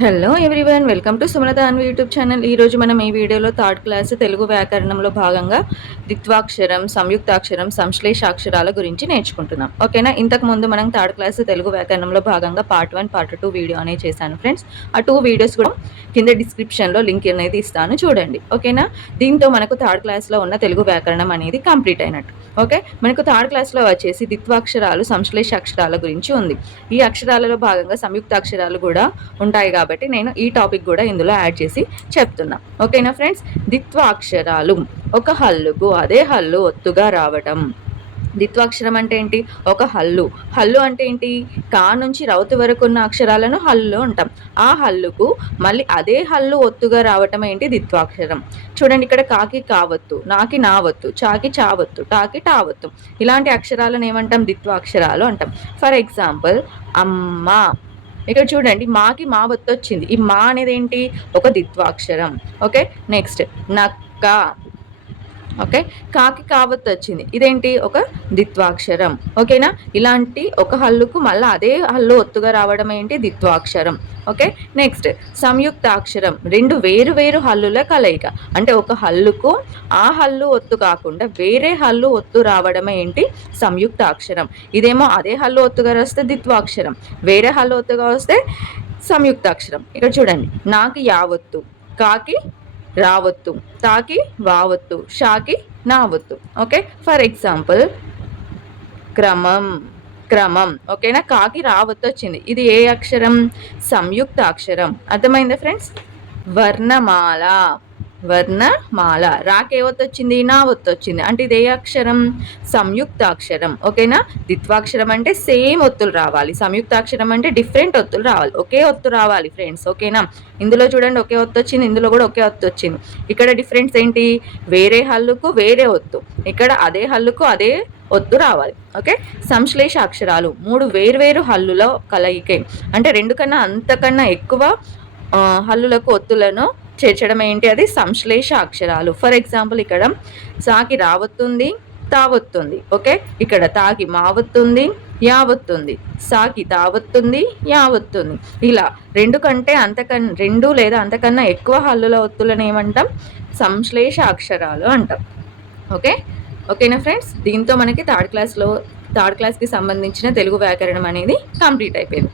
Hello everyone, welcome to Sumalatha Anvi YouTube channel. ఈరోజు మనం ఈ వీడియోలో థర్డ్ క్లాస్ తెలుగు వ్యాకరణంలో భాగంగా ద్విత్వాక్షరం, సంయుక్తాక్షరం, సంశ్లేషాక్షరాల గురించి నేర్చుకుంటున్నాం. ఓకేనా. ఇంతకుముందు మనం థర్డ్ క్లాస్ తెలుగు వ్యాకరణంలో భాగంగా పార్ట్ 1, పార్ట్ 2 వీడియో అనేది చేశాను ఫ్రెండ్స్. ఆ 2 వీడియోస్ కూడా కింద డిస్క్రిప్షన్లో లింక్ అనేది ఇస్తాను, చూడండి. ఓకేనా. దీంతో మనకు థర్డ్ క్లాస్లో ఉన్న తెలుగు వ్యాకరణం అనేది కంప్లీట్ అయినట్టు. ఓకే, మనకు థర్డ్ క్లాస్లో వచ్చేసి ద్విత్వాక్షరాలు, సంశ్లేషాక్షరాల గురించి ఉంది. ఈ అక్షరాలలో భాగంగా సంయుక్తాక్షరాలు కూడా ఉంటాయి కాబట్టి నేను ఈ టాపిక్ కూడా ఇందులో యాడ్ చేసి చెప్తున్నా. ఓకేనా ఫ్రెండ్స్. ద్విత్వాక్షరాలు, ఒక హల్లుకు అదే హల్లు ఒత్తుగా రావటం. ద్విత్వాక్షరం అంటే ఏంటి? ఒక హల్లు. హల్లు అంటే ఏంటి? కా నుంచి రౌతు వరకు ఉన్న అక్షరాలను హల్లు అంటాం. ఆ హల్లుకు మళ్ళీ అదే హల్లు ఒత్తుగా రావటం ఏంటి? ద్విత్వాక్షరం. చూడండి, ఇక్కడ కాకి కావత్తు, నాకి నావత్తు, చాకి చావత్తు, టాకి టావత్తు, ఇలాంటి అక్షరాలను ఏమంటాం? ద్విత్వాక్షరాలు అంటాం. ఫర్ ఎగ్జాంపుల్, అమ్మ. ఇక్కడ చూడండి, మాకి మా వత్తు వచ్చింది. ఈ మా అనేది ఏంటి? ఒక ద్విత్వాక్షరం. ఓకే, నెక్స్ట్ నక్క. ఓకే, కాకి కావత్తు వచ్చింది, ఇదేంటి? ఒక ద్విత్వాక్షరం. ఓకేనా. ఇలాంటి ఒక హల్లుకు మళ్ళీ అదే హల్లు ఒత్తుగా రావడం ఏంటి? ద్విత్వాక్షరం. ఓకే, నెక్స్ట్ సంయుక్తాక్షరం, రెండు వేరు వేరు హల్లుల కలయిక. అంటే ఒక హల్లుకు ఆ హల్లు ఒత్తు కాకుండా వేరే హల్లు ఒత్తు రావడం ఏంటి? సంయుక్తాక్షరం. ఇదేమో అదే హల్లు ఒత్తుగా వస్తే ద్విత్వాక్షరం, వేరే హల్లు ఒత్తుగా వస్తే సంయుక్తాక్షరం. ఇక్కడ చూడండి, నాకు యావత్తు, కాకి రావత్తు, తాకి వావత్తు, షాకి నావత్తు. ఓకే, ఫర్ ఎగ్జాంపుల్ క్రమం. క్రమం. ఓకేనా. కాకి రావత్తు వచ్చింది, ఇది ఏ అక్షరం? సంయుక్త అక్షరం. అర్థమైందా ఫ్రెండ్స్. వర్ణమాల. వర్ణమాల. రాకి ఏ ఒత్తు వచ్చింది? నా ఒత్తు వచ్చింది, అంటే ఇది ఏ అక్షరం? సంయుక్తాక్షరం. ఓకేనా. ద్విత్వాక్షరం అంటే సేమ్ ఒత్తులు రావాలి, సంయుక్తాక్షరం అంటే డిఫరెంట్ ఒత్తులు రావాలి, ఒకే ఒత్తు రావాలి ఫ్రెండ్స్. ఓకేనా. ఇందులో చూడండి, ఒకే ఒత్తు వచ్చింది, ఇందులో కూడా ఒకే ఒత్తు వచ్చింది. ఇక్కడ డిఫరెన్స్ ఏంటి? వేరే హల్లుకు వేరే ఒత్తు, ఇక్కడ అదే హల్లుకు అదే ఒత్తు రావాలి. ఓకే, సంశ్లేష అక్షరాలు మూడు వేర్వేరు హల్లుల కలయికే. అంటే రెండు కన్నా అంతకన్నా ఎక్కువ హల్లులకు ఒత్తులను చేర్చడం ఏంటి? అది సంశ్లేష అక్షరాలు. ఫర్ ఎగ్జాంపుల్, ఇక్కడ సాకి రావత్తుంది, తావత్తుంది. ఓకే, ఇక్కడ తాకి మావత్తుంది, యావత్తుంది, సాకి తావత్తుంది, యావత్తుంది. ఇలా రెండు లేదా అంతకన్నా ఎక్కువ హల్లుల ఒత్తులను ఏమంటాం? సంశ్లేష అక్షరాలు అంటాం. ఓకే, ఓకేనా ఫ్రెండ్స్. దీంతో మనకి థర్డ్ క్లాస్కి సంబంధించిన తెలుగు వ్యాకరణం అనేది కంప్లీట్ అయిపోయింది.